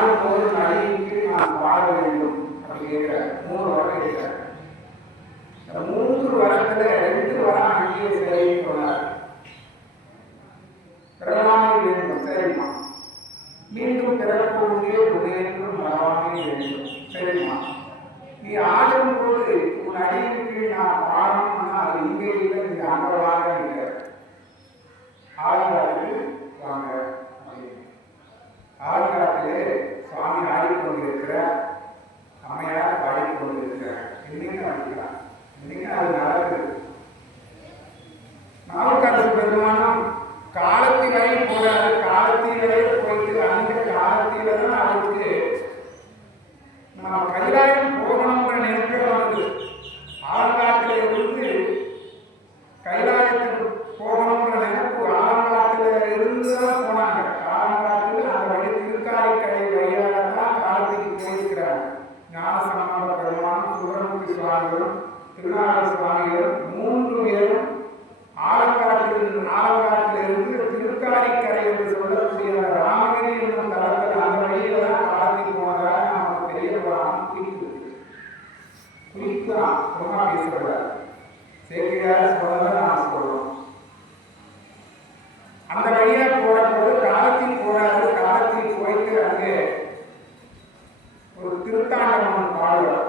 ஆடும்போது நடிகைக்கு நான் பாட வேண்டும் அப்படி கேட்கிறேன். 3 வரம் கேட்கிறேன். 3 வரத்துல 2 வரம் அங்கேயே சரின்னு சொன்னார். பிறவாமை வேண்டும், சரிம்மா. மீண்டும் பிறப்போதே புதையென்றும் மறவாமை வேண்டும், சரிம்மா. நீ ஆடும்போது உன் அடிமைக்கு நான் பாடணும்னா அது இங்கே இல்லை, இந்த அங்கவாக இல்லை. ஆளுநருக்கு வாங்க. ஆளுநரத்திலே சுவாமி ஆடிக்கொண்டிருக்கிற அம்மையார் பாடிக்கொண்டிருக்கிறார். இன்னைக்கு அடிக்கிறார். இன்னைக்கு அது நடக்குது. நாவுக்கரசு பெருமானம் காலத்தி வரை போறாரு. காலத்திலே போயிட்டு அந்த காலத்தில தான் அவருக்கு நாம் கைலாயம் போகணும்ன்ற நினைப்பே வந்தது. ஆலங்காட்டில இருந்து கைலாயத்துக்கு போகணும்ன்ற நினைப்பு ஆலங்காட்டில இருந்து தான் போனாங்க. ஆலங்காட்டில் அந்த வழி திருக்காரிக்கடை வழியாக தான் காலத்துக்கு போயிருக்கிறாங்க. ஞானசம்பந்த பெருமானும் சுப்பிரமணிய சுவாமிகளும் திருநாள சுவாமிகளும் 3 பேரும் ஆலங்காட்டிலிருந்து திருக்காரிக்கரை என்று சொல்லக்கூடிய ராமகிரி என்னும் தளத்தில் அந்த வழியில தான் காலத்தில் போனதாக நமக்கு பெரிய புராணம் குறிக்கிறான். சும்மா பேசக்கூடாது. சேக்கிழார் சொன்னதை நான் சொல்றோம். அந்த வழியா போறபோது காலத்தில் போறாரு. காலத்தில் போயிட்டு அங்கே ஒரு திருத்தாண்டவன் பாடுவார்.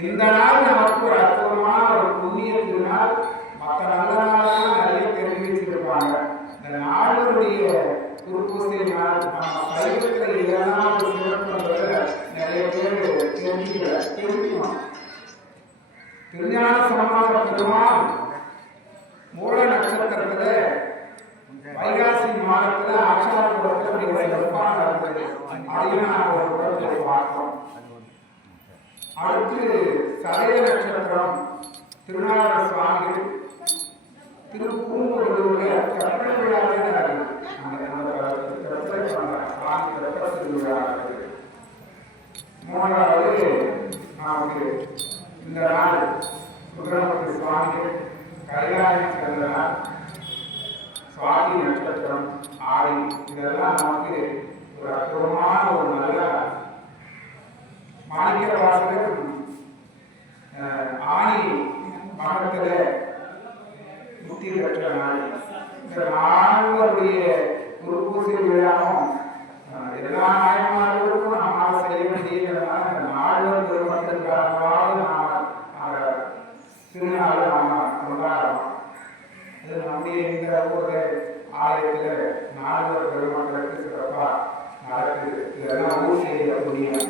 இந்த நாள் நமக்கு ஒரு அற்புதமான ஒரு புண்ணிய திருநாள். மற்ற நல்ல நாளெல்லாம் நிறைய தெரிஞ்சு வச்சிருப்பாங்க. இந்த நாளுடைய குருபூசை நாள் நம்ம சைவத்தில் இதெல்லாம் ஒரு சிறப்புன்றத நிறைய பேர் தெரிஞ்சுக்கணும். திருஞான சம்பந்த பெருமான் மூல நட்சத்திரத்துல வைகாசி மாதத்துல ஆட்சாரபுரத்துல மிக சிறப்பாக நடந்தது. அதையும் நான் ஒரு புறத்தை பார்த்தோம். அடுத்து சதய நட்சத்திரம் திருநாள சுவாமிகள் திருப்பூங்கூரில் கற்பனை விழாவே நடக்குது. சுவாமி கற்பனை விழா நடக்குது. 3வது நமக்கு இந்த நாள் சுப்பிரமணிய சுவாமிகள் கைலாயம் சென்ற நாள். சுவாதி நட்சத்திரம், ஆடி, இதெல்லாம் நமக்கு ஒரு அற்புதமான ஒரு நல்ல மாணிக்க வாசகர் ஆணி மகத்துல முத்தி பெற்ற நாள். இந்த நாளுடைய குரு பூசை விழாவும் எல்லா நாயன்மார்களுக்கும் நம்மால் செய்ய முடியலனால இந்த நால்வர் பெருமக்களுக்காக நாம திருநாளை நாம கொண்டாடுறோம். இது நம்முடைய இந்த ஊர்ல ஆலயத்துல நால்வர் பெருமக்களுக்கு சிறப்பா நடக்குது. இதெல்லாம் ஊர் செய்கிற புண்ணியம்.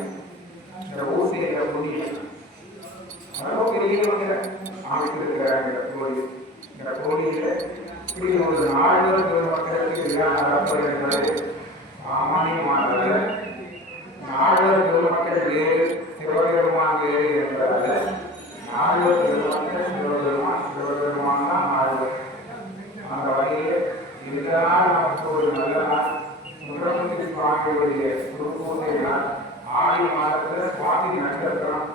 இந்த ஊர் செய்கிற புண்ணியம் அவ்வளோ பெரியவங்க அமைத்திருக்கிறாங்க. இந்த கோயில், இந்த கோயில இப்படி ஒரு நால்வர் பெருமக்களுக்கு விழா நடப்பது என்பது சாமானியமானது. நால்வர் பெருமக்கள் வேறு, சிவபெருமான் வேறு என்பதல்ல. நால்வர் பெருமக்கள் சிவபெருமான், சிவபெருமான் தான் நால்வர். அந்த வகையில் இந்த நாள் நமக்கு ஒரு நல்ல நாள். சுப்பிரமணிய சுவாமியுடைய குருபூசை நாள். ஆடி மாதத்துல சுவாதி நட்சத்திரம்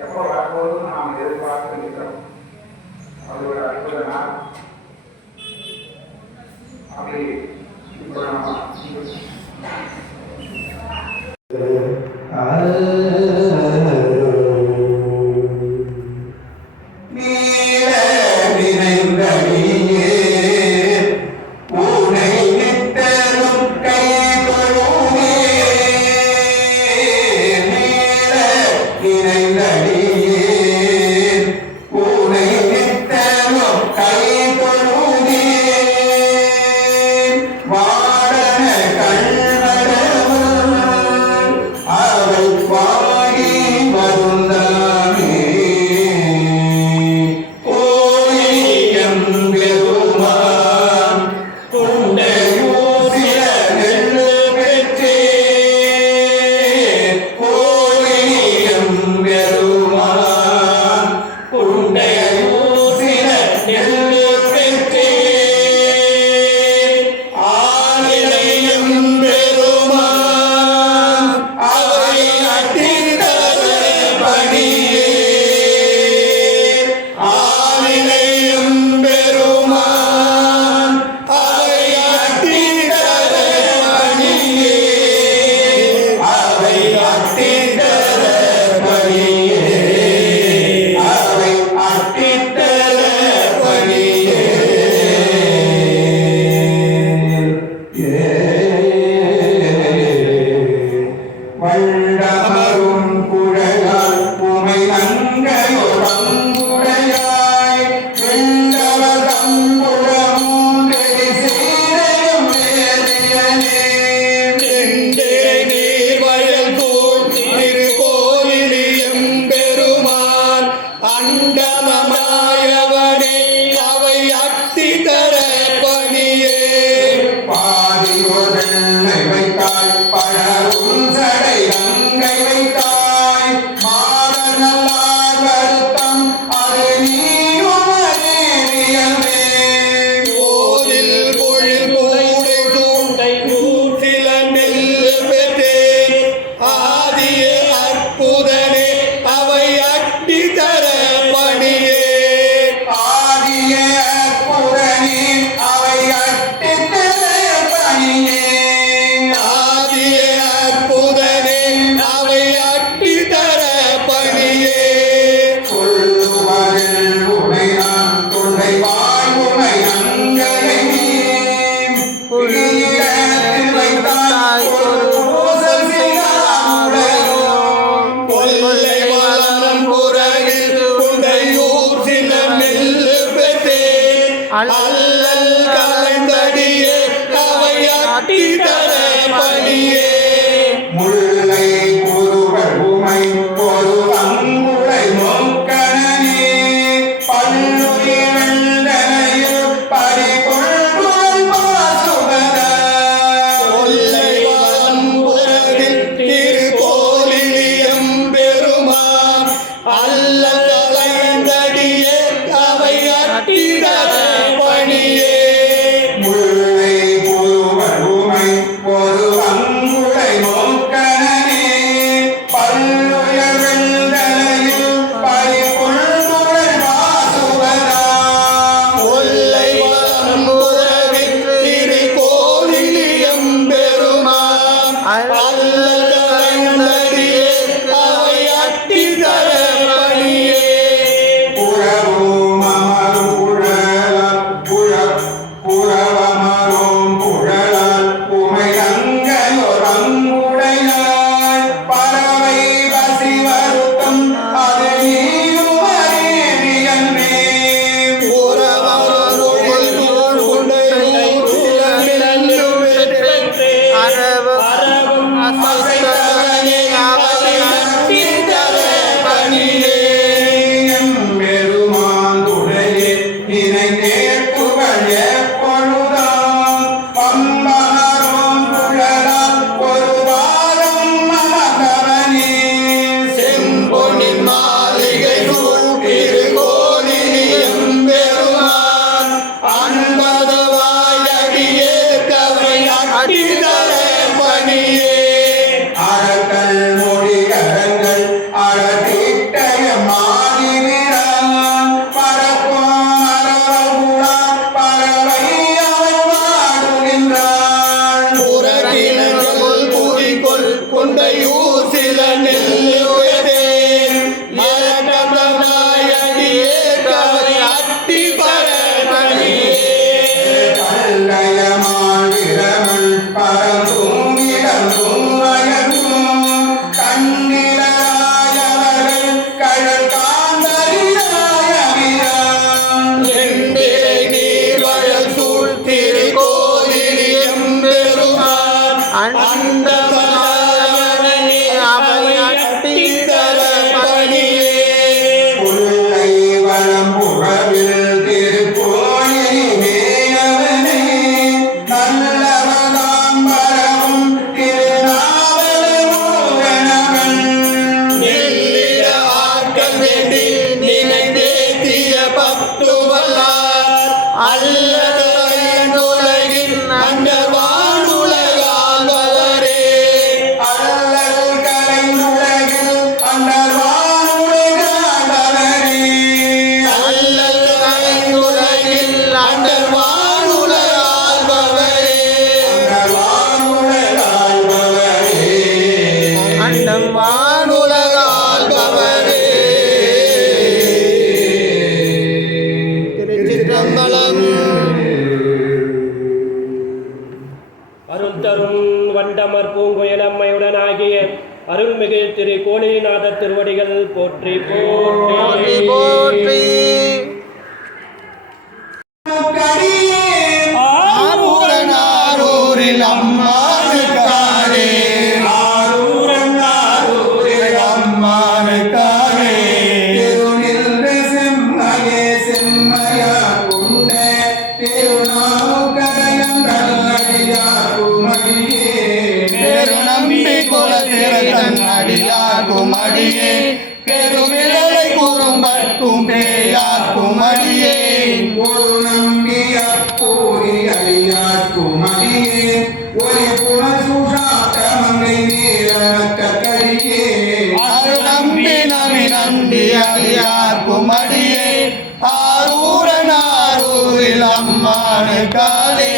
எப்போ வரப்போதும் நாம் எதிர்பார்த்து இருக்கிறோம். அது ஒரு அற்புத நாள். அப்படி இப்போ நம்ம முல்லை புதுவர் உமை ஒரு அங்குளை நோக்கன அண்டமதாயனே அவையட்டித்தர பணியே புல்லை வளம்புறவில் திருக்கோயிலேயவனே நல்லவதாம் வரவும் திருநாவலூரணவன் நெல்லிட ஆட்கள் வேண்டி நினைத்தேத்திய பத்துவல்லார் அல்லதுலகின் அண்டவானுலகாள்பவரே அல்லல் கலைந்துலகில் அண்டர்வானுலகாள்பவரே அல்லதுலகில் அண்டவானுலகாள்பவரே அண்டர்வானுலகாள்பவரே அண்டம் வானுலகாள்பவரே. திருச்சிற்றம்பலம். அருள் தரும் வண்டமர் பூங்குயலம்மையுடனாகிய அருள்மிகு திரு கோணிநாத திருவடிகள் போற்றி போற்றி போற்றி போற்றி. ஆரூரனாரூரில் அம்மானுக்காரே ஆரூரனாரூரில் அம்மானுக்காரே திருநின்ற செம்மையே செம்மையா கொண்ட திருநாவுக்கரையம் கல்லடியாகுமடியே பெருநம்பி குலத்திரன் அடியாக்கும் அடியே பெருமிழலை குறும்பற்கும் பேயாக்கும் அடியே ஒரு நம்பி அப்போரி அடியாக்குமடியே ஒரு புனசுஷாத்தமங்கை நீலக்கடியே அருநம்பி நவி நம்பி அடியாக்கும் அடியே ஆரூரனாரூரில் அம்மானுக்காரே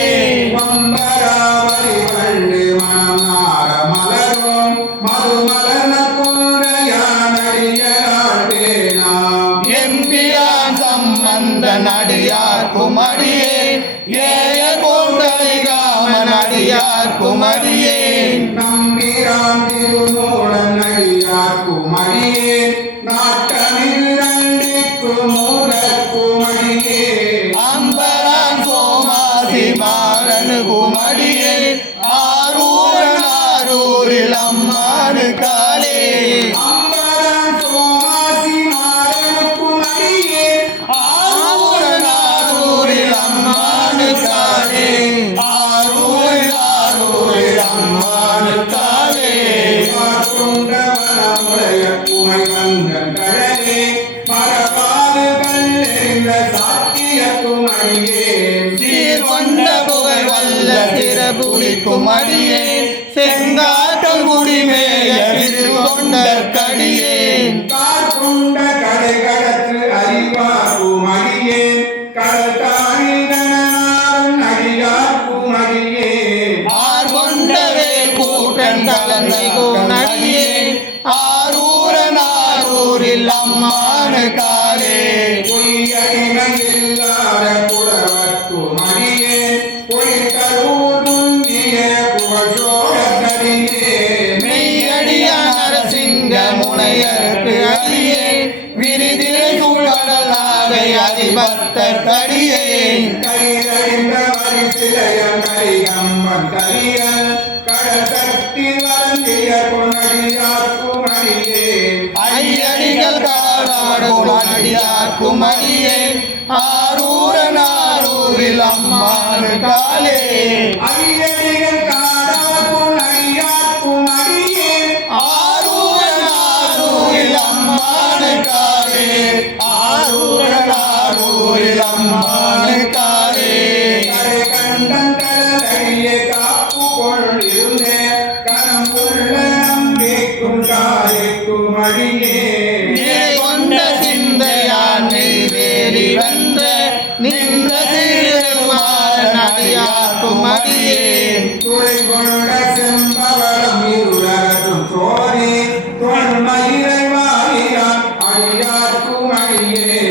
மம்பராவரி வண்டு மணமாற மலரும் மதுமலர்ன கொன்றையானடியாட்டேனாம் எம்பியான் சம்பந்தன் அடியாக்கும் அடியே ஏய கோண்டலிகாமன் அடியாக்கும் அடியே நம்பிரான் திருமூலன் அடியாக்குமடியே நாட்டமில் நண்டிக்குமுகக்குமடியே அம்பரான் சோமாசி மாறனுக்கும் அடியே ஆரூரனாரூரில் அம்மானுக்காரே அம்பரான் சோமாசி மாறனுக்குமடியே ஆரூரனாரூரில் அம்மானுக்காரே ஆரூரனாரூரில் அம்மானுக்காரே கொண்டவனமுடைய குமை வந்தன் கடலே மரபாது கல்லெறிந்த சாத்தியக்குமடியே சீர்கொண்ட புகழ் வல்ல திரபுலிக்கும் அடியே செங்காட்டல் குடிமேய திருகொண்டற் கடியேன் காற்குண்ட கடை கடத்து அறிவாக்குமடியே கடல் தானி கணநாதன் அடியாக்குமடியே ஆர்கொண்டவே கூட்டன் கலந்தை கோனடியே ஆரூரனாரூரில் அம்மானுக்காரே பொய்யடிமையில்லாத புலவர்க்குமடியே பொய்கரூர் துந்திய புகழோடக்கடியே மெய்யடிய நரசிங்க முனையர்க்கு அடியே விரிதிரை சூழல் நாகை அதிபத்தர் கடியேன் கையறிந்த வரிசிலையம் கரிகம்பன் கரியல் கடல் சக்தி வருந்திய பொன்னடியாக்குமடியே ஐயடிகள் காடாடும் அடியாக்கும் அடியே ஆரூரனாரூரில் அம்மானுக்காரே ஐயடிகள் காடாக்கும் அடியாக்குமடியே ஆரூரனாரூரில் அம்மானுக்காரே ஆரூரனாரூரில் அம்மானுக்காரே கரை கண்டன் கடலையே காப்பு கொண்டிருந்த கணமுள்ள நம்பிக்கும் காரைக்கும் அடியே நிறை கொண்ட சிந்தையான் நெய்வேலி வென்ற நின்ற சீரமாறன் அடியாக்கும் அடியே துறை கொண்ட செம்பவரம் இருளதும் சோதி தொன்மயிரை வாரியான் அடியாக்கும் அடியே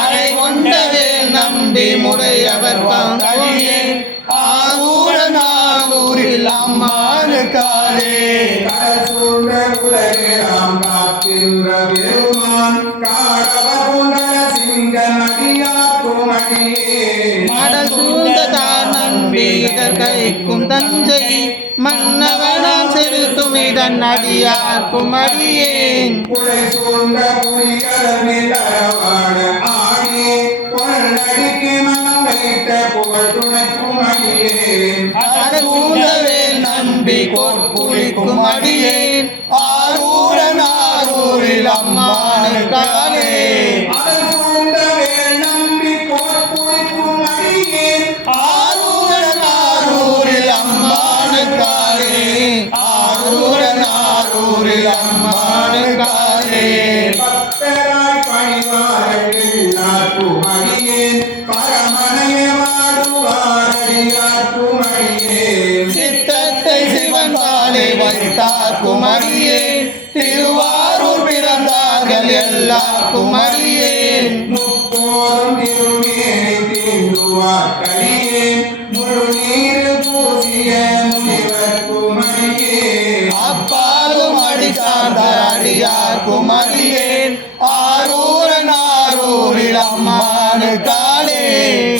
அரை கொண்டவே நம்பி முறையவர் கடியே ஆரூரனாரூரில் அம்மானுக்காரே கடல் சூழ்ந்த உலகெல்லாம் காக்கின்ற பெருமான் காடவர் கொண்ட சிங்க நடியாக்கும் அடியே மடல் சூழ்ந்த தான் நம்பி நம்பி இதழ் கைக்கும் தஞ்சை மன்னவனாம் செலுத்தும் இதன் அடியார்க்கும் அடியேன் புலை சூழ்ந்த புலிகளில் அரவாட ஆடி பொருளடிக்கு மனம் வைத்த புகழ் துணைக்கும் அடியேன் அடங்கூடவே நம்பி கோட்புலிக்கும் அடியேன் ஆரூரன் ஆரூரில் அம்மானுக்காலே அதன் சூழ்ந்தவே நம்பி பொறுப்புக்கும் அடியேன் ஆரூரன் ஆரூரில் அம்மானுக்காலே ஆரூரன் ஆரூரில் அம்மானுக்காலே பக்தராய் பணிவாரடியார்க்கும் அடியேன் பரமனையமாடுவாரடியார்க்கும் அடியேன் சித்தத்தை சிவன் பாலை வைத்தார்க்கும் அடியேன் திருவாரூர் பிறந்தார்கள் எல்லாருக்கும் அடியேன் முப்போதும் திருமேனி தீண்டுவார் கடியேன் முழு நீர் பூசிய முனிவர்க்கும் அடியேன் அப்பாலும் அடி சார்ந்த அடியார்க்கும் அடியேன் ஆரூரன் ஆரூரில் அம்மானுக்காலே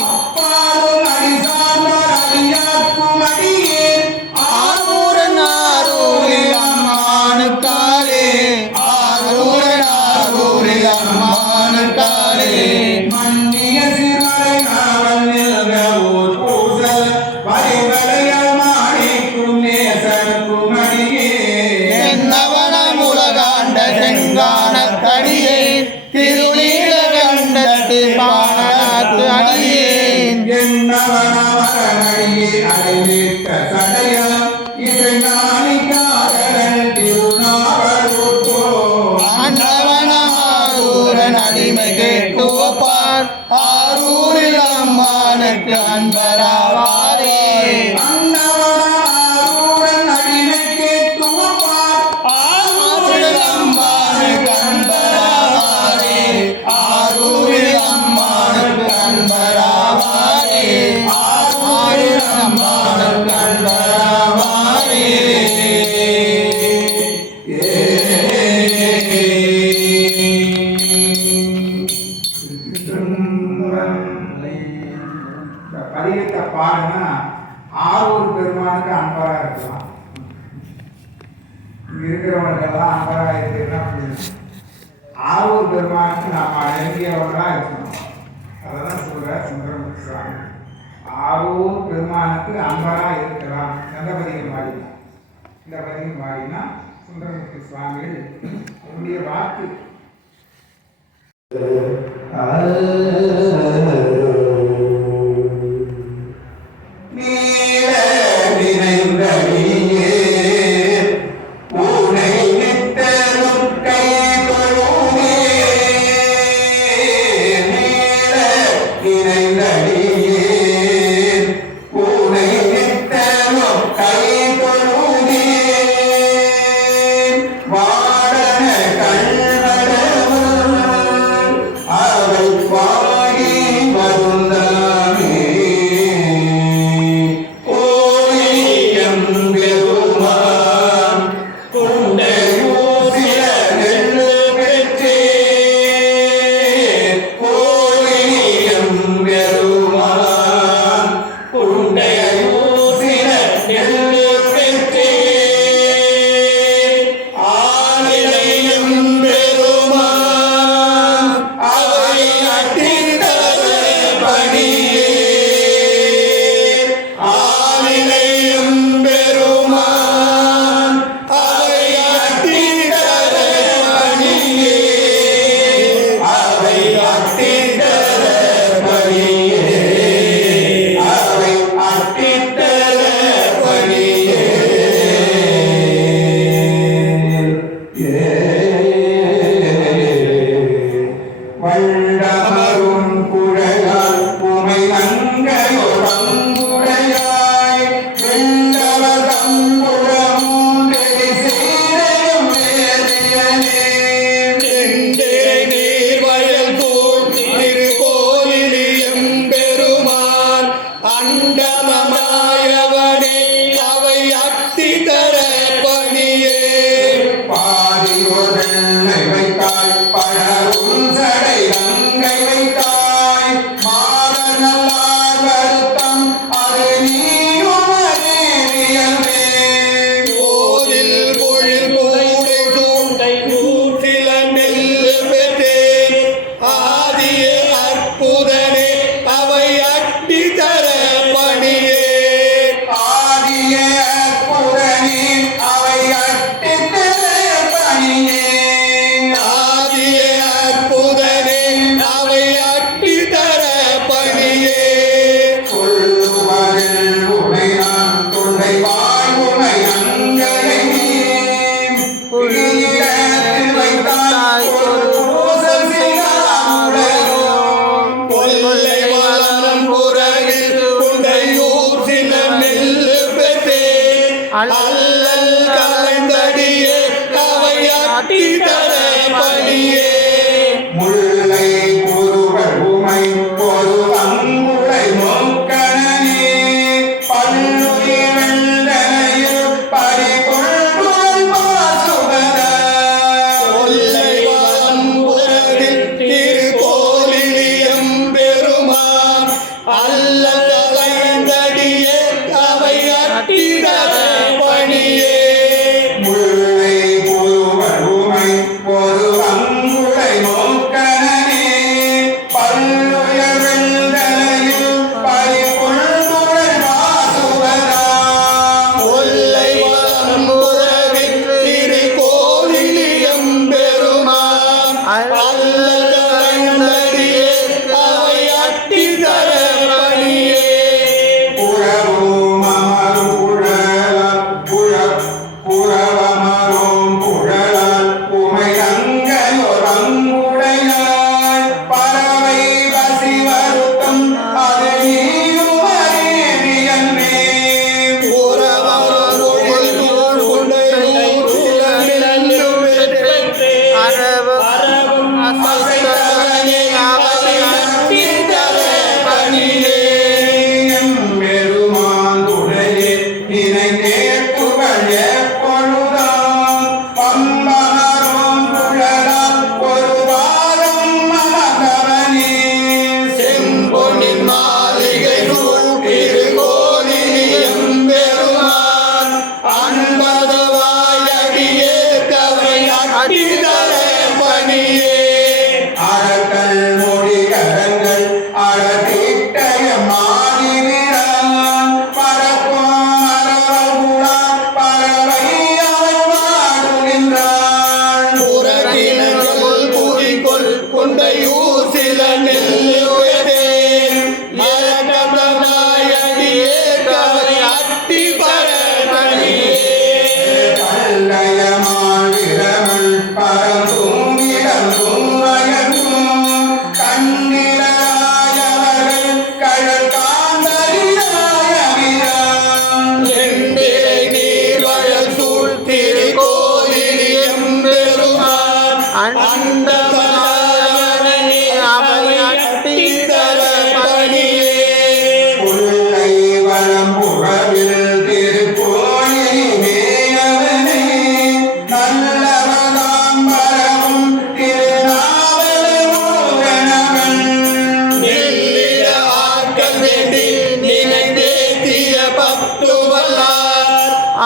அப்பாலும் அடிசார்ந்தார் அடியார்க்கும் அடியேன் ஆரூரன் ஆரூரில் அம்மானுக்காலே ஆரூரன் ஆரூரில் அம்மானுக்காலே மன்னிய சிறுவரை நாவல் நில்க ஊர் பூசல் பரிவளைய மாணிக்கும் நேசர்க்கும் அடியேன் என்னவனம் உலகாண்ட செங்கானத்தடியேன் திருநீலகண்டத்து பாணத்து அடியேன் என்னவனமரணியை அடைவித்த சடையம் இசைஞானிக்காரன் திருநாவலூர்க்கோ ஆண்டவனாரூரன் அடிமை கேட்டு ஒப்பார் ஆரூரில் அம்மானுக்கு அன்பராவாரே அன்னவனாரூரன் அடிமை கேட்டு ஒப்பார் ஆரூரில் அம்மானுக்கு அன்பராவாரே ஆரூரில் அம்மானுக்கு அன்பராவாரே ஆரூரில் அம்மானுக்கு அன்பராவாரே இந்த பதிகத்தை பாடுனா ஆரூர் பெருமானுக்கு அன்பரா இருக்கலாம். இங்க இருக்கிறவங்களுக்கெல்லாம் அன்பரா இருக்குன்னா புரியுது. ஆரூர் பெருமானுக்கு நாம அடங்கியவர்களா இருக்கணும். அதெல்லாம் சொல்ற சுந்தரமூர்த்தி சுவாமி. ஆரூர் பெருமானுக்கு அன்பரா இருக்கலாம். எந்த பதிகம் பாடினா இந்த பதிகம் பாடினா சுந்தரமூர்த்தி சுவாமிகள் என்னுடைய வாக்கு நீல நினைந்தடியே பூனை நித்தரும் கை தொழுமே நீல நினைந்தடியே பூனை நித்தரும் கை தொழுமே வாடன கண்படவும் அவை வாகி வருந்தாமே வண்டமரும் குழலால் புமை நங்கையொரு பங்குடையாய் வெண்டவர் தம்புறமும் வெளி சீரையும் வேதியனே தெண்டிரை நீர்வயல் போல் திருக்கோயிலியம் பெருமான் அண்டமமாயவனே அவை அத்தி தர பணியே பாதி ஒரு வைத்தாய் பழரும் சடை நங்கை வைத்தாய்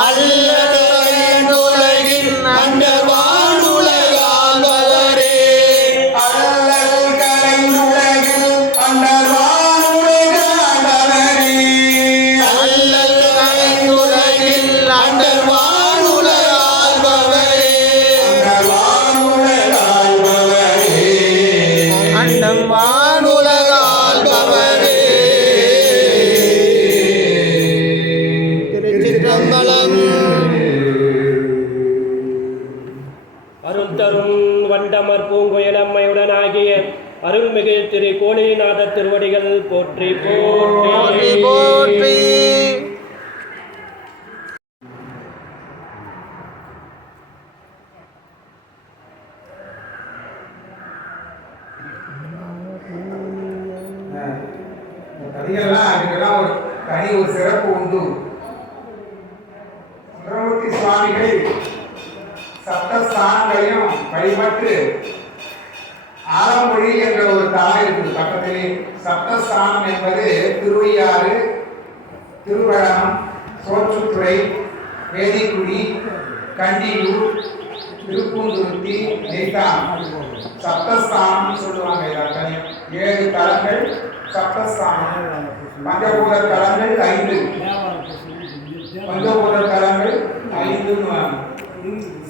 அல்லதுலகின் அந்த வானுலகாள்பவரே அல்லல் கலைந்துலகில் அண்டர்வானுலகாள்பவரே அல்லதுலகில் அந்த வானுலகாள்பவரே அண்டம் வானுலகாள்பவரே திருச்சிற்றம்பலம். அருள் தரும் வண்டமர் பூங்குயலம்மையுடனாகிய அருள்மிகு திரு கோணிநாத திருவடிகள் போற்றி போற்றி போற்றி போற்றி. கதைகள்லாம் இதுக்கெல்லாம் ஒரு தனி ஒரு சிறப்பு உண்டு. சுந்தரமூர்த்தி சுவாமிகள் சப்தஸ்தானங்களையும் வழிபட்டு ஆலமொழி என்ற ஒரு தலம் இருக்குது பக்கத்திலே. சப்தஸ்தானம் என்பது திருவையாறு, திருவழகம், சோற்றுத்துறை, வேதிக்குடி, கண்டியூர், திருப்பூந்துருத்தி, நெய்தான். சப்தஸ்தானம் சொல்லுவாங்க. இதான் 7 தலங்கள் சப்தஸ்தானம். பஞ்சபூத தலங்கள் 5. பஞ்சபூத தலங்கள் 5.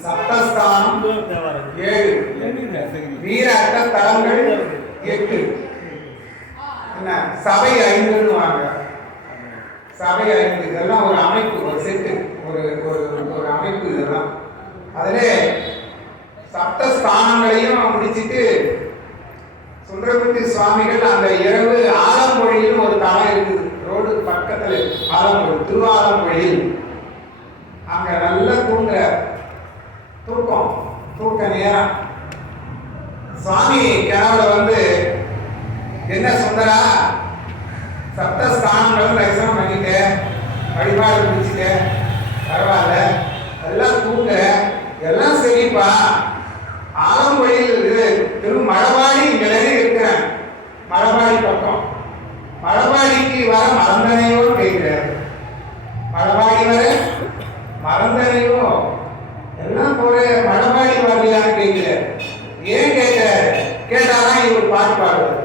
சப்தஸ்தானம் 7. வீர அட்ட தலங்கள் 8. என்ன சபை 5 வாங்க. சபை 5. இதெல்லாம் ஒரு அமைப்பு, ஒரு செட்டு, ஒரு ஒரு அமைப்பு. இதெல்லாம் அதிலே சப்தஸ்தானங்களையும் முடிச்சுட்டு சுந்தரமூர்த்தி சுவாமிகள் அந்த இரவு ஆலமொழியில் ஒரு தலம் இருக்குது. ரோடு பக்கத்தில் ஆலமொழி, திருவாலமொழியில். அங்க நல்ல தூக்க நேரம். சுவாமி கனவுல வந்து, என்ன சுந்தரா, சப்தஸ்தானங்களும் தரிசனம் பண்ணிட்டேன், வழிபாடு முடிச்சுட்டேன், பரவாயில்ல, எல்லாம் தூங்க, எல்லாம் சரிப்பா. ஆலமொழியில் திரு மழபாடி நிலையில் இருக்கிறேன். மழபாடி பக்கம். மழபாடிக்கு வர மறந்தனையோ கேட்கிறார். மழபாடி வர மறந்தனையோ எல்லாம் போற, மழபாடி வரலையான்னு கேட்கிறார். ஏன் கேட்கிறார்? கேட்டாதான் இவர் பாட்டு பாடுவார்.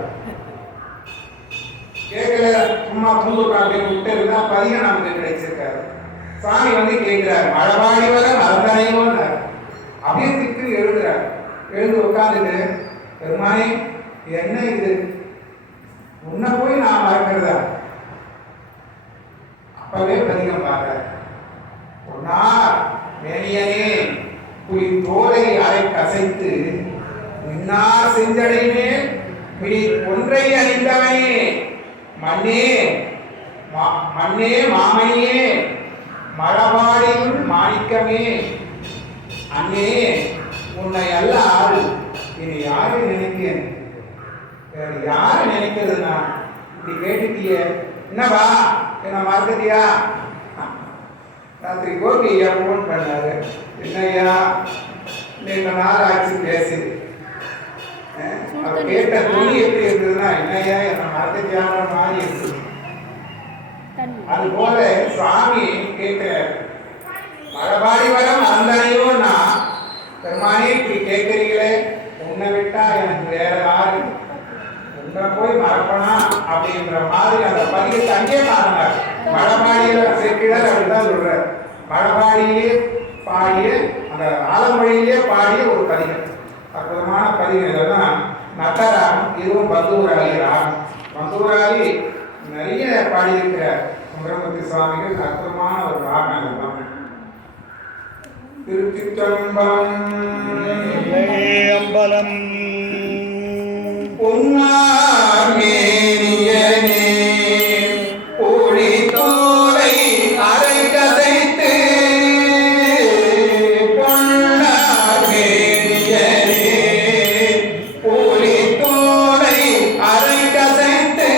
கேட்கல, சும்மா தூங்குறாங்க விட்டு இருந்தா பதிகம் நமக்கு கிடைச்சிருக்காரு. சாமி வந்து கேட்கிறார், மழபாடி வர மறந்தனையோன்னு. அப்படியே திட்டு எழுதுறார். எழுந்து உட்காந்துட்டு, பெருமானே என்ன இது, உன்னை போய் நான் மறக்கிறதா? அப்பவே பதிகம் பாடுற. பொன்னார் மேனியனே புலி தோலை அரை கசைத்து மின்னார் செஞ்சடைமே பிடி ஒன்றை அணிந்தவனே மண்ணே மண்ணே மாமணியே மழபாடியுள் மாணிக்கமே அண்ணே உன்னை அல்ல ஆறு இனி யாரை நினைக்கிறேன், யாரை நினைக்கிறது? நான் இப்படி கேட்டுட்டிய, என்னவா என்ன மறந்துட்டியா? ராத்திரி கோபி ஐயா ஃபோன் பண்ணாரு. என்னையா நீண்ட நாள் ஆச்சு பேசி. அவர் கேட்ட துணி எப்படி இருந்ததுன்னா, என்னையா என்ன மறந்துட்டியான மாதிரி இருக்குது. அது போல சுவாமி கேட்கிறார், மழபாடி வர மறந்தனையோ நான், பெருமானே இப்படி கேட்கிறீங்களே, உன்னை விட்டா எனக்கு வேற யாரு, உன்னை போய் மறப்பனா அப்படின்ற மாதிரி அந்த பதிகத்தை அங்கே பாருங்க. மழபாடியில சேர்க்கிறார், அப்படிதான் சொல்றார். மழபாடியிலே பாடிய, அந்த ஆலமொழியிலே பாடிய ஒரு பதிகம், அற்புதமான பதிகம். இதெல்லாம் நட்டராகம். இதுவும் பந்தூராளி ராகம். பந்தூராளி நிறைய பாடியிருக்கிறார் சுந்தரமூர்த்தி சுவாமிகள். அற்புதமான ஒரு ராகம். இதெல்லாம் திருச்சிற்றம்பலம். பொன்னார் மேனியனே புலி தோலை அரை கசைத்து, பொன்னார் மேனியனே புலி தோலை அரை கசைத்து,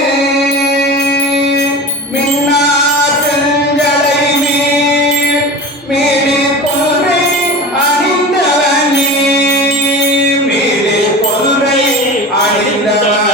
மின்னார் செஞ்சடை மேல் மேலே கொன்றை அணிந்தவனே, மேலே கொன்றை அணிந்தவனே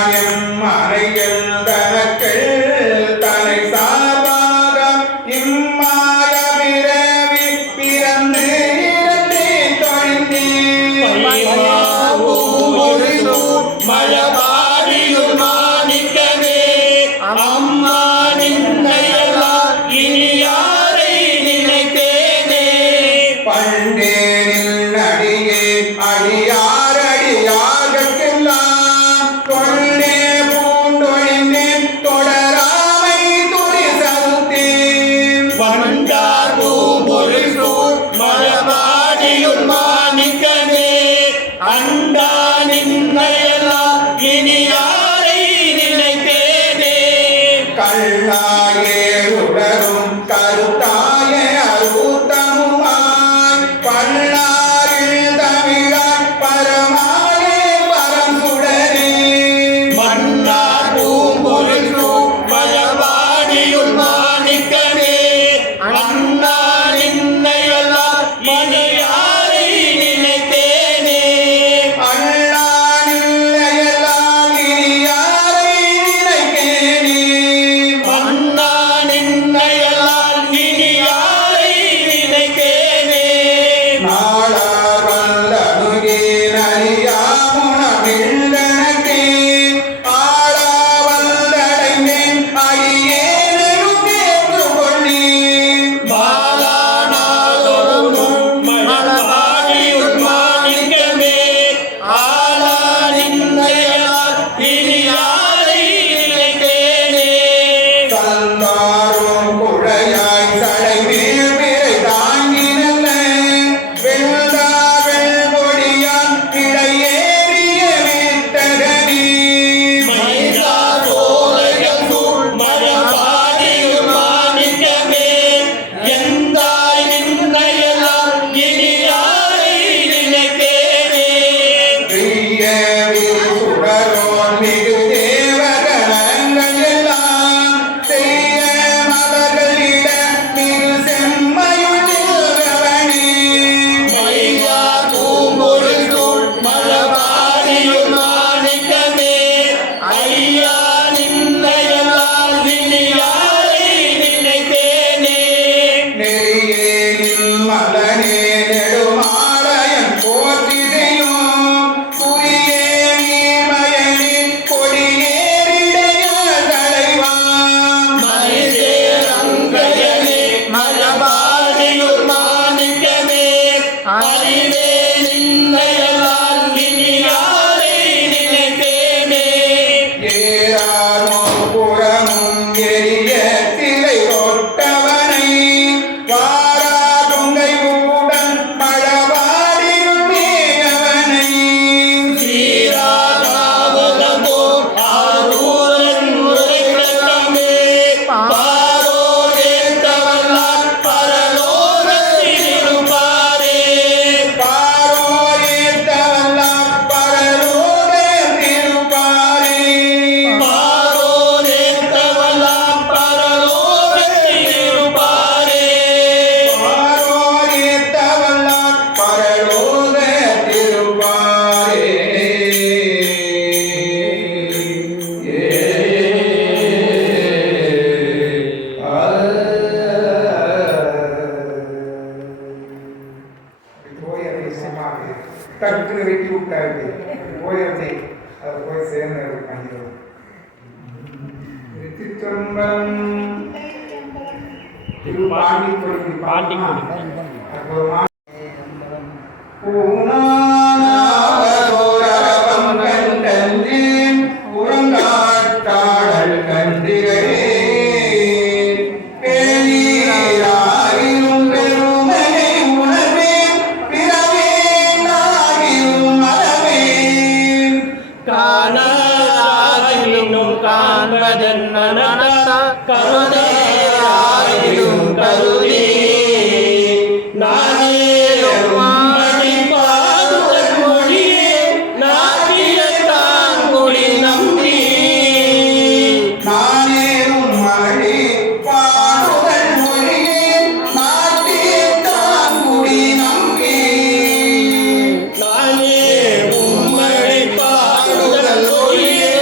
மாயம் மறைகள் தனக்கள் தலை சார்பாக இம்மாய பிறவி பிறந்து இறந்து தொழிந்தேன் மழபாடியுள் மாணிக்கமே அம்மா நின்னையெல்லாம் இனி யாரை நினைத்தேனே பண்டேனில் அடியே அடியாரடியாகெல்லாம் தொண்டே பூண்டொழிந்தேன் தொடராமை துணி சலுத்தேன் வண்டார் பூம்பொழில் சூழ் மழபாடியுள் மாணிக்கமே அண்டா நின்னையெல்லாம் இனி யாரை நினைத்தேனே கல்லாயேருடரும் கருத்தாய அருத்தமுமாய் பல்லாரில் தமிழாய் பரமாயே பரந்துடனே மன்னார் பூம்பொழில் சூழ் மழபாடியுள் மாணிக்கமே அண்ணா நின்னையெல்லாம் இனி யாரை நினைத்தேனே அண்ணானில்லையெல்லாம் இனி யாரை நினைக்கேனே அண்ணா நின்னையெல்லாம் இனி யாரை நினைத்தேனே நாளார் வந்தனுகே நலியாமுனமில்லனக்கே ஆளா வந்தடைந்தேன் அடியேனையும் ஏற்றுக்கொள்ளேன் பாலா நாளொரும் மழபாடியுள் மாணிக்கமே ஆளா நின்னையெல்லாம் இனி யாரை நினைத்தேனே தந்தாரும் குழையாய் தலைமேல் பிறை தாங்கினல்ல வெள்ளா வெள்கொடியான் இடையேறிய வித்தகனே மைந்தா சோலைகள் சூழ் மழபாடியுள் மாணிக்கமே எந்தாய் நின்னையெல்லாம் இனி யாரை நினைத்தேனே பிரியவில் சுடரோன் மிகு தேவகணங்கள் எல்லாம் செய்ய மலர்களிட மிகு செம்மையுள் நின்றவனே மைந்தா பூம்பொழில் சூழ் மழபாடியுள் மாணிக்கமே ஐயா நின்னையெல்லாம் இனி யாரை நினைத்தேனே நெறியேனில் மலனே நெடுமாலயன் போற்றி செய்யும் குறியே நீமயனே கொடியேறிடைய தலைவா மயிலேறங்கையனே மழபாடியுள் மாணிக்கமே அறிவே நின்னையெல்லாம் இனி யாரை நினைத்தேனே ஏறாரோ புறமும் எரிய சிலை தொட்டவனை வாரா துங்கை உடன் மழவாடியுள் மேயவனை சீராதாவதோ ஆரூரன் உரைக்கமே பாரோரே தவல்லார் பரலோகத்தில் இருப்பாரே பாரோரே தவல்லாம் பரலோக திருப்பாரே பாரோரே தவல்லார் பரலோகத்தில் இருப்பாரே பாரோரே தவல்லாம் பரலோக திருப்பாரே டக்குன்னு வெட்டி விட்டாரு போயிடுச்சு அது போய் சேர்ந்து பண்ணிடுவோம் திருச்சம்பரம் பாண்டிக்குடி அற்புதமா பூனானாவதோரகம் கண்டேன் புறங்காட்டாடல் கண்டிகளே பேரீராயிரும் பெருமையை உணர்வேன் பிறவேனாகிரும் மறவேன் காணாயினும் காண்பதென்ன கருணையாயினும் கருதி நானே மணி பாதுடன் மொழியே நாட்டியத்தான் குடி நம்பி நானேரும் மகளே பாடுதல் மொழியே நாட்டியத்தான் குடி நம்பி நானே உம்மழை பாடுதல் மொழியே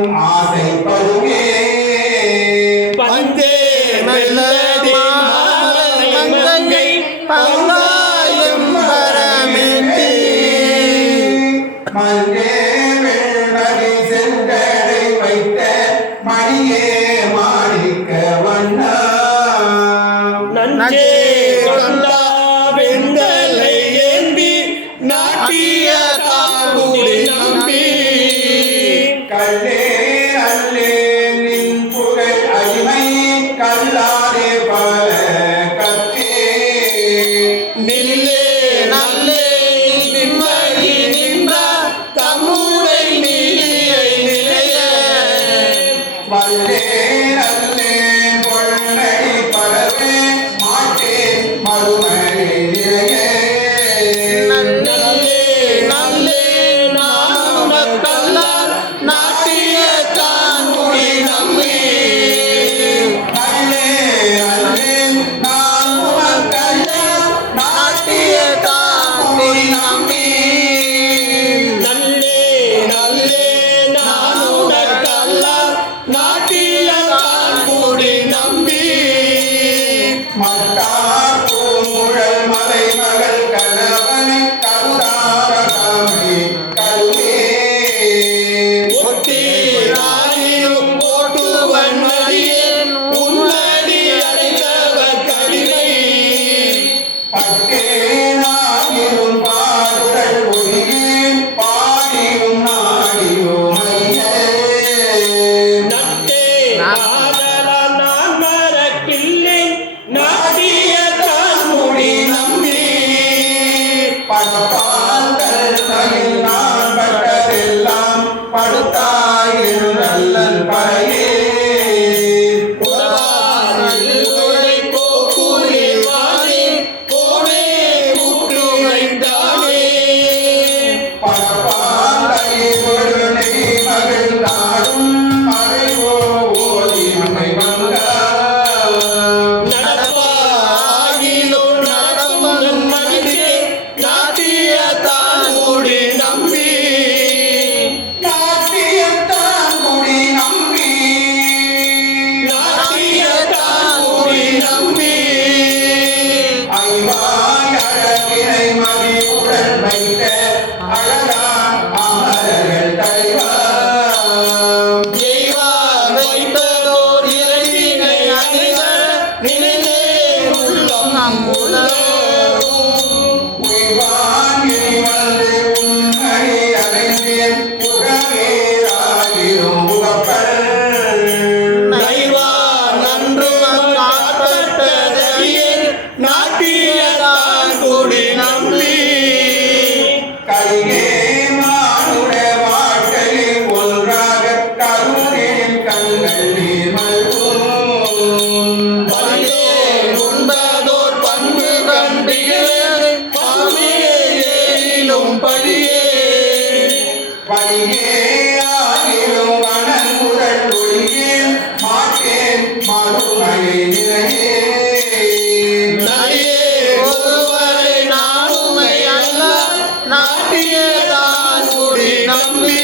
நாளும் ஆசைப்படுவே பஞ்சே மெல்லடி மங்கை பங்காயம் பரமின்றி மல்கே வெள்வரி செந்தடை வைத்த மணியே மாணிக்க வண்ணா நஞ்சே கொண்டா வெண்கலை ஏந்தி நாட்டிய தாங்குடி நம்பி கல்லே அல்லே நின் புகழ் அடிமை கல்லாரே பல கத்தே நில்லே நல்லே நிம்மதி நின்ற தம்முடை நீதியை நிலைய வல்லே அல்லே பொன்னடி பரவே மாட்டேன் மறுமறை நிறையே நல்லே நல்லே நானுனக்கல்லால் நாட்டிய தாங்குடி நம்பி அல்லே அல்லே நான் உனக்கல்ல நாட்டிய தாங்குடி நம்பி நல்லே நல்லே நானுனக்கல்லால் நாட்டிய தாங்குடி நம்பி மட்டார் பூங்குழல் மலை மகள் கணவனை கருதார காமை கருவே ஒட்டி ராணியும் போட்டுவன் மடியேன் உன்னடி அடைந்தவர் கடிமை பட்டேனாகிரும் பாடுதல் ஒளியேன் பாடியும் நாடியும் ஐயே நட்டே நாதலால் நான் மறக்கில்லேன் நாட்டிய தான்முடி நம்பி பட்டாங்கள் மயில் நான் பட்டதெல்லாம் படுத்தாயில் நல்லன் பறையே உலகாரில் உரை போக்குலே வானே கோவே கூட்டுமைந்தானே படப்பாலை ஒரு நெய் மகள் நாடும் மறைவோ ஓதி அமை வந்தா நடப்பாகிலும் நடக்கும் மனிதே நாட்டிய தான்குடி நம்பி நாட்டியத்தான் குடி நம்பி நாட்டிய தான்குடி நம்பி ஐவாய் அழகினை மதி உடல் வைத்த அழகா அமரர்கள் தலைவா தெய்வா வைத்ததோர் இறைவினை அணிக நினைந்தே உள்ளம் உலகும் உய்வான் இனி வந்து உன்னடி அடைந்தேன் புகழேராகிரும் புகப்பல் நைவா நன்று காப்பட்டதையே நாட்டிய தான்குடி நம்பி கையே மானுட வாழ்க்கையில் ஒன்றாக கருணேன் கண்கள் நீர் மல்கும் பலியே உண்பதோர் பண்பு கண்டியே பாவியே ஏறிலும் பழியே வழியே ஆகிரும் கணன் முதல் ஒளியில் மாட்டேன் மறுமலை நிறையே நரியே ஒருவரை நானுமை அல்ல நாட்டிய தான்குடி நம்பி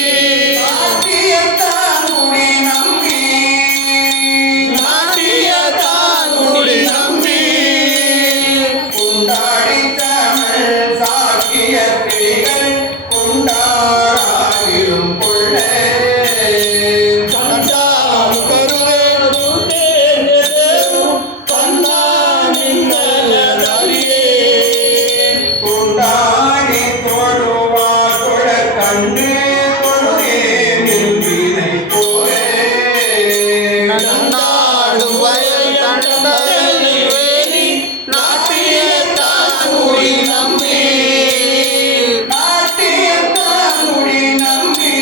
நாட்டியத்தான் குடி நம்பி நாட்டிய தான்குடி நம்பி கொண்டாடி தமிழ் சாக்கிய கிளிகள் கொண்டாராயிரும் கொள்ளை கண்டாம் கருவே கண்டாம் இன்னலரியே கொண்டாடி தொழுவா தொழ கண்டு தொழுதே நின்றினை போலே நன்னாடும் வயல் கண்டலை வேலி நாட்டிய தான்குடி நம்பி நாட்டியத்தான் குடி நம்பி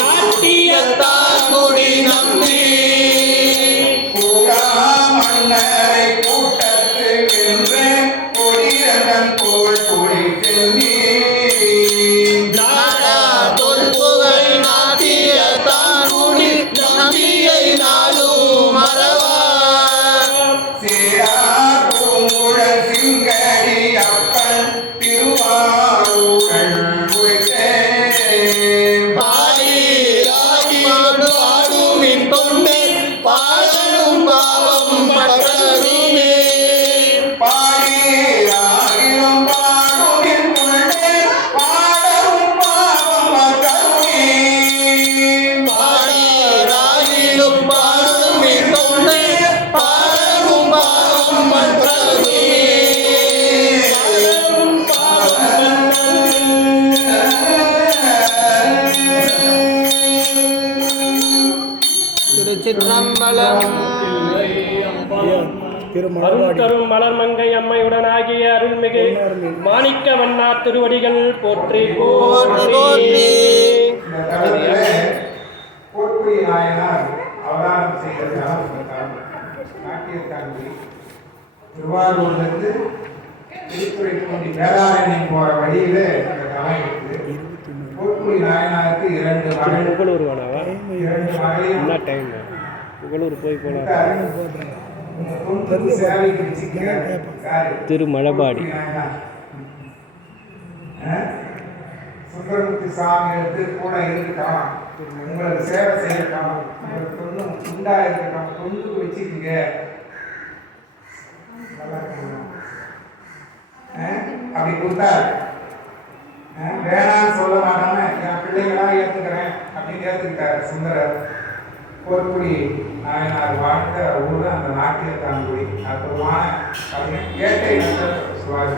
நாட்டிய தான்குடி நம்பி பூரா மன்னரை கூட்டத்து வென்று கொடியதன் போல் கொடி செல்வி நாடா தொல்புகழ் நாட்டிய தான்குடி நம்பியை நாளும் மறவார் திருச்சிற்றம்பலம். அருள் தரும் மலர்மங்கை அம்மையுடனாகிய அருள்மிகு மாணிக்க வண்ணார் திருவடிகள் போற்றி போற்றி போற்றி. போற்றி. இந்த தலத்திலே போற்றி நாயனார் அவதாரம் செய்த தலம் நாட்டியத்தாண்டி திருவாரூர்லேருந்து திருத்துறைப்பூண்டி வேளாங்கண்ணி போற வழியில இந்த தலம் இருக்குது. போற்றி நாயனாருக்கு 2 மகள். புகழூர் வேணாவா? 2 மகளையும் என்ன டைம்? புகழூர் போய் போலாம். திருமலபாடி. சுந்தரமூர்த்தி சாமி எடுத்து கூட இருக்கட்டும், உங்களுக்கு சேவை செய்யட்டும், உங்களுக்கு ஒன்றும் உண்டா இருக்கட்டும், கொண்டு வச்சுக்கீங்க. அப்படி கொடுத்தாரு. வேணான்னு சொல்ல மாட்டாம என் பிள்ளைங்களா ஏற்றுக்கிறேன் அப்படின்னு ஏற்றுக்கிட்டாரு சுந்தரர். போர்க்குடி நாயனார் வாழ்ந்த ஊர் அந்த நாட்டியத்தான்குடி. அற்புதமான கேட்டை நட்சத்திரம் சொல்லுவாங்க.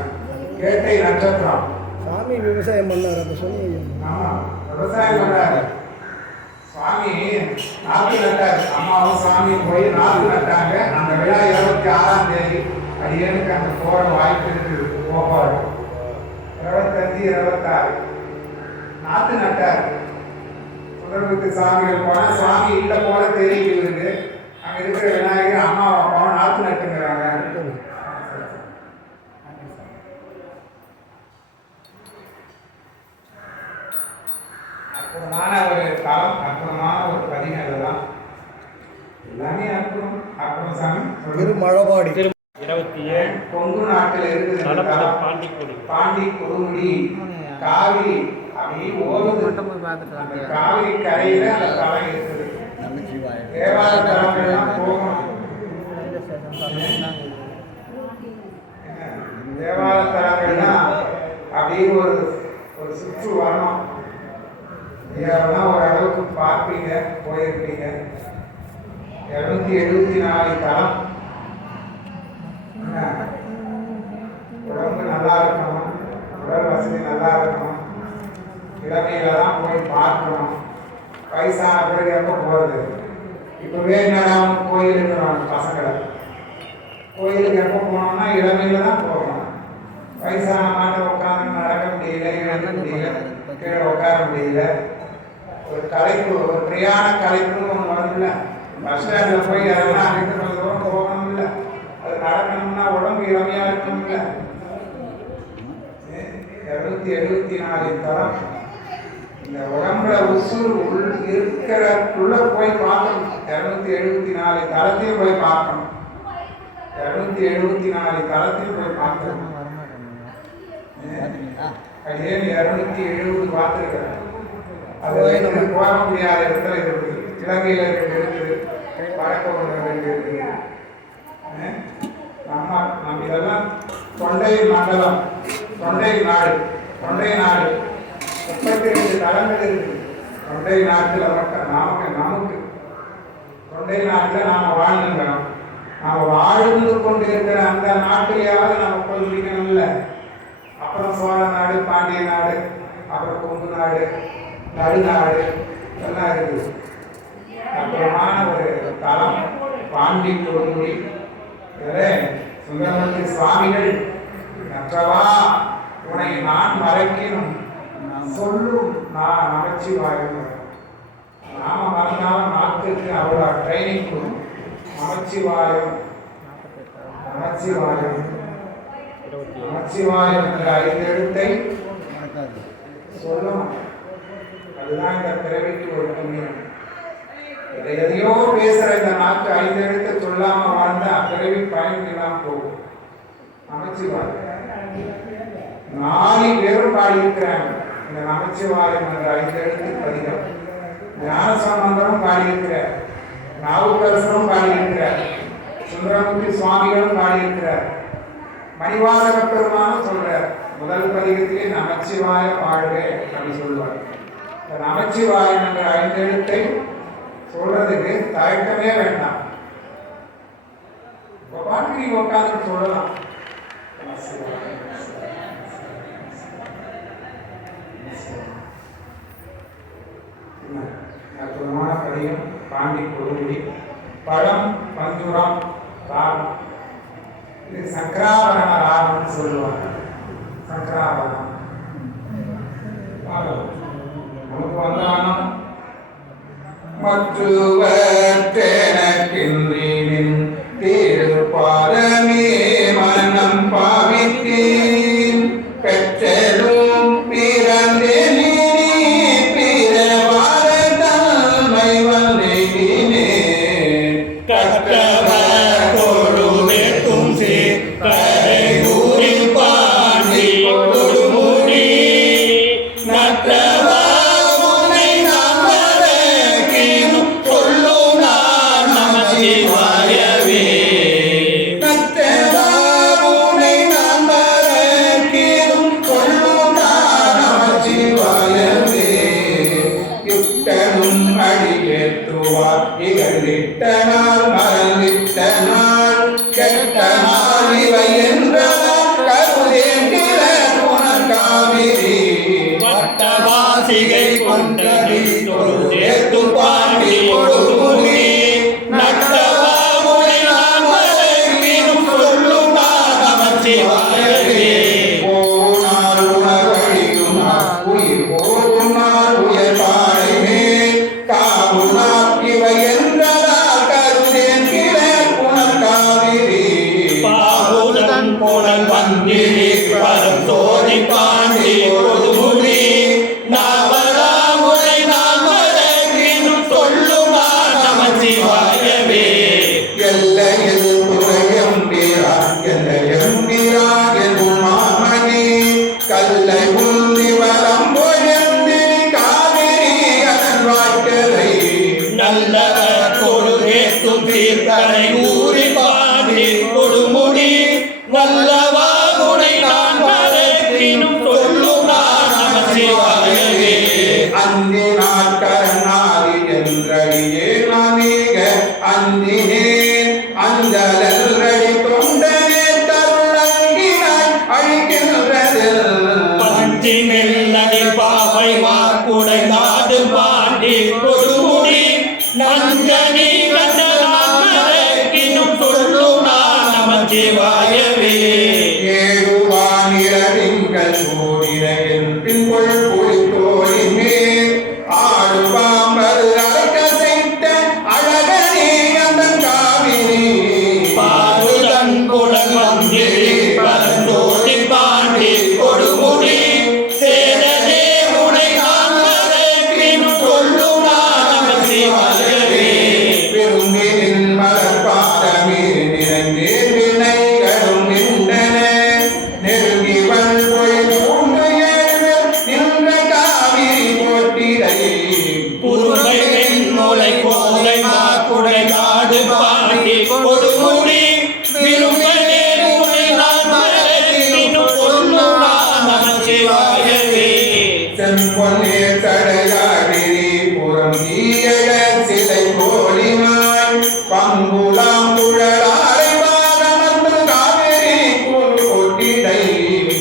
கேட்டை நட்சத்திரம் சாமி விவசாயம் பண்ணார். அப்போ சொன்னீங்க. ஆமாம், விவசாயம் பண்ணாரு சுவாமி. நாற்று நட்டார். அம்மாவும் சாமியும் போய் நாற்று நட்டாங்க. அந்த விழா 26ஆம் தேதி. அடியனுக்கு அந்த போகிற வாய்ப்பு இருக்குது. போப்பாடு 25, 26 நாற்று நட்டார். சுந்தரமூர்த்தி சாமிகள் போனால் சாமி இல்லை போல தெரியுது இருக்கு. அங்கே இருக்கிற விநாயகர் அம்மா அப்பாவும் நாற்று நட்டுங்கிறாங்க. அற்புதமான ஒரு தலம், அற்புதமான ஒரு பதிகள் தான். எல்லாமே அற்புதம். அற்புதம் சாமி. திருமலபாடி. 27 கொங்கு நாட்டில் இருக்குது இந்த தலம். பாண்டிக்குடி. பாண்டி கொடுமுடி காவிரி அப்படி ஓடுது. அந்த காவிரி கரையில அந்த தலம் இருக்குது. தேவார தலங்கள்லாம் போகணும். தேவார தலங்கள்லாம் அப்படியே ஒரு சுற்று வரணும். இதெல்லாம் ஓரளவுக்கு பார்ப்பீங்க, போயிருப்பீங்க. 274 தலம். உடம்பு நல்லா இருக்கணும், உடல் வசதி நல்லா இருக்கணும், இளமையில தான் போய் பார்க்கணும். வயசான பிறகு எப்போ போகிறது? இப்போவே நேரம் கோயிலுக்கு பசங்களை கோயிலுக்கு எப்போ போனோம்னா இளமையில தான் போகணும். வயசான மாட்டை உட்காந்து நடக்க முடியல, இழக்க முடியல, கீழே உட்கார முடியல. ஒரு கலைப்பு, ஒரு பிரயாண கலைப்புன்னு ஒன்று வரும்ல. பஸ் ஸ்டாண்டில் போய் அதெல்லாம் அழைத்து கொஞ்சம் தூரம் போகணும்ல. அது நடக்கணும்னா உடம்பு இளமையாக இருக்கணும்ல. 274 தரம். இந்த உடம்புல உசுறு இருக்கிறக்குள்ள போய் பார்க்கணும். 274 தலத்தையும் போய் பார்க்கணும். 274 தலத்தையும் போய் பார்க்கணும். அதே 270 பார்த்துருக்கிறேன். அது போக முடியாத இடத்துல இருக்குது. இலங்கையில் இருக்குது, வடக்கு இருக்குது. நம்ம இதெல்லாம் தொண்டை மண்டலம், தொண்டை நாடு. 32 தலங்கள் இருக்குது. தொண்டை நாட்டில் மட்டும் நமக்கு தொண்டை நாட்டில் நாம் வாழ்ந்துக்கிறோம். நாம் வாழ்ந்து கொண்டு இருக்கிற அந்த நாட்டிலேயாவது நம்ம போய் முடிக்கணும்ல. அப்புறம் சோழ நாடு, பாண்டிய நாடு, அப்புறம் கொங்கு நாடு, நடுநாடு எல்லாம் இருக்குது. அற்புதமான ஒரு தலம் பாண்டி கொடுமுடி. இதில் சுந்தரமூர்த்தி சுவாமிகள் நற்றவா உன்னை நான் மறைக்கணும் சொல்லும் நான் நமச்சிவாயம். நாம மறந்தாலும் நாட்டுக்கு அவ்வளோ ட்ரைனிங் கொடுக்கும். நமச்சிவாயம் நமச்சிவாயம் நமச்சிவாயம் என்ற 5 எழுத்தை சொல்லணும். அதுதான் இந்த பிறவிக்கு ஒரு புண்ணியம். எதையோ பேசுற இந்த நாக்கு 5 எழுத்தை சொல்லாம வாழ்ந்த அப்பிறவி பயன் இல்லாமல் போகும். நமச்சிவாயம் 4 பேரும் பாடியிருக்கிறாங்க. இந்த நமச்சிவாயம் என்ற 5 எழுத்து பதிகம். ஞானசம்பந்தரும் பாடியிருக்கிறார், நாவுக்கரசரும் பாடியிருக்கிறார், சுந்தரமூர்த்தி சுவாமிகளும் பாடியிருக்கிறார், மணிவாசக பெருமானும் சொல்றார். முதல் பதிகத்திலே நமச்சிவாய வாழ்வே அப்படின்னு சொல்லுவார். இந்த நமச்சிவாயம் என்ற 5 எழுத்தை சொல்றதுக்கு தயக்கமே வேண்டாம். பாட்டு நீங்க உட்காந்து சொல்லலாம். அற்புதமான பதியம் பாண்டி கொடுமுடி. பழம் பஞ்சுரம் ராகம். இது சங்கராபரண ராகம்னு சொல்லுவாங்க. சங்கராபரணம் நமக்கு வந்தாலும் மற்றுவற்றெனக்கின்றேன் திருப்பாதமே மனம் பாவித்தேன் பெற்றலும் பிறந்தேனே பிறவாத தன்மை வந்தேனே கற்றவர் கொடுமெட்டும் கரையூரில் பாண்டி கொடுமுடி நற்றவர் உன்னை நான் மறக்கினும் சொல்லும் நான் நமச்சிவாயவே. நற்றவர் உன்னை நான் மறக்கினும் சொல்லும் நான் நமச்சிவாயவே. இட்டனும் அடியேற்றுவார் இகழிட்ட நாள் மறந்திட்ட நாள் கெட்ட நாள் இவை என்றார் கருதேங்கிற குணக்காவிரி வட்டவாசிகை கொண்டடி தொழுதேத்து பாண்டி கொடுமுடி நட்டவாமுனை நான் மறக்கினும் சொல்லும் நான் நமச்சிவாயவே. போனார் உணர்வழியுனார் உயிர் போகுனார் உயர் பாறை மேல் காவுனார் இவை என்றதால் கருதேங்கிற குணக்காவிரி பாகுதன் புனல் வந்திரி பரந்தோதி பாண்டி கொடுமுடி நாவலாமுனை நான் மறக்கினும் சொல்லும் நான் நமச்சிவாயவே. எல்லையில் துறையம்பிரான் எல்லையம்பிரான் என்னும் மாமணி கல்லை உந்தி வலம் பொயர்ந்து காவிரி அதன் வாய்க்கரை நல்லவர் கொடுதேத்தும் தீர்க்கரை ஊறி பாண்டி கொடுமுடி வல்லவாமுனை நான் மறக்கினும் சொல்லும் நான் நமச்சிவாயவே. அந்தினார் கருணாதி என்றடியே நானீக அந்தினேன் அஞ்சலன்றடி தொண்டனே தருளங்கினாய் அழிக்கின்றதில் பஞ்சி மெல்லடி பாவை மாக்குடை நாடு பாண்டி கொடுமுடி நஞ்சனி கண்டனான் மறக்கினும் சொல்லும் நான் நமச்சிவாயவே. ஏழுவானிரவிங்கள் சூடிரையில் பின்கொள் புலித்தோலின் மேல் ஆடுவாம்பது அரைக்கசைத்த அழகனே அந்தன் காவிரி பாருதன் புலன் வந்திரி பரந்தோதி பாண்டி கொடுமுடி சேரதே உனை நான் மறக்கினும் சொல்லும் நான் நமச்சிவாயவே. பெருந்தினின் மலர்பாதமே நிறைந்தே வினைகளும் நின்றன நெருங்கி வல்பொழில் உண்டு ஏழ்வர் நின்ற காவிரி போட்டிடை புருவை வெண்முலை கோலை மாக்குடை நாடு பாண்டி கொடுமுடி விரும்பனே உனை நான் மறக்கினும் சொல்லும் நான் நமச்சிவாயவே. செம்பொன்னே தடையாடிரி புறம் நீயழ சிலை கோலினாய் பங்குலாம் குழலாரை பாதமர்ந்து காவிரி கூழ் கொட்டிடை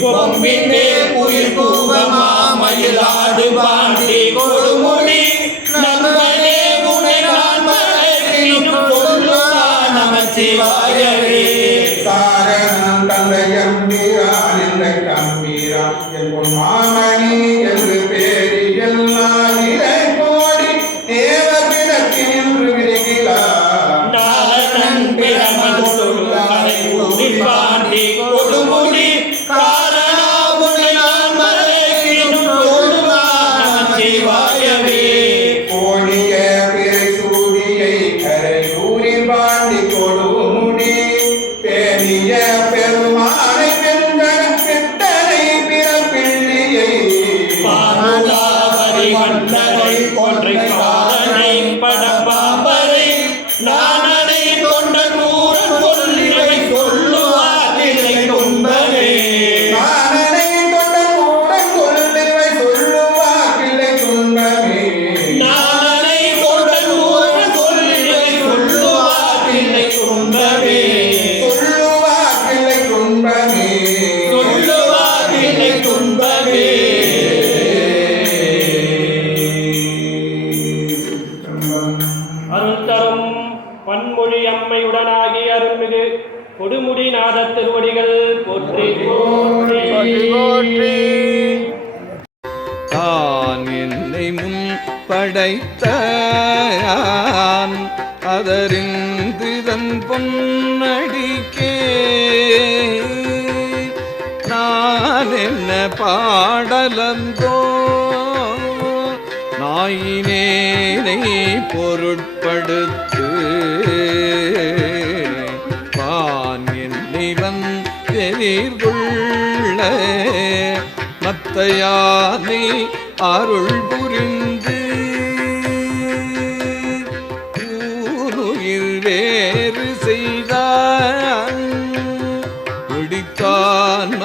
கொம்பினே உயிர் கூவமா மயிலாடு பாண்டி கொடுமுடி நண்பனே உனை நான் மறக்கினும் சொல்லும் நான் நமச்சிவாயவே. சாரணம் தந்தையம்பிரான் என்ற கம்பீரான் என் மாமணி என்று பேரில் நாயிலை கோடி தேவபிடத்தில் நின்று விடுகிறார் நாரணன் பிரமன் சொல்லுவரை ஊறி பாண்டி கொடுமுடி காரணா உனை நான் மறக்கினும் சொல்லும் நான் நமச்சிவாயவே. கோடிய பிறை சூடியை கரையூரில் பாண்டி கொடுமுடி பேணிய பெருமானை பெண்கள் பித்தனை பிறப்பிள்ளியை பாருலாவரி வந்தனை கொன்றை காரனை படப்பாம்பரை நானனை கொண்ட கூறன் சொல்லிவை சொல்லுவாதில்லை துன்பனே. நானனை தொட்ட கூட சொல்லிவை சொல்லுவாக்கில்லை துன்பமே நானனை கொண்ட கூறன் சொல்லிவை சொல்லுவாதில்லை துன்பமே. சொல்லுவாக்கில்லை துன்பமே சொல்லுவாதில்லை துன்பமே. அருள் தரும் பன்மொழி அம்மையுடனாகி அருள்மிகு கொடுமுடி நாத திருவடிகள் போற்றி போற்றி. தான் என்னை முன் படைத்த அதறிந்துதன் பொன்னடிக்கே நான் என்ன பாடலந்தோ நாயினேனை பொருட்படுத்து பான் என்னை வந்தெறிகொள்ள மத்தையானை அருள் புரிந்து ஊனுயிர் வேறு செய்தான் பிடித்தான்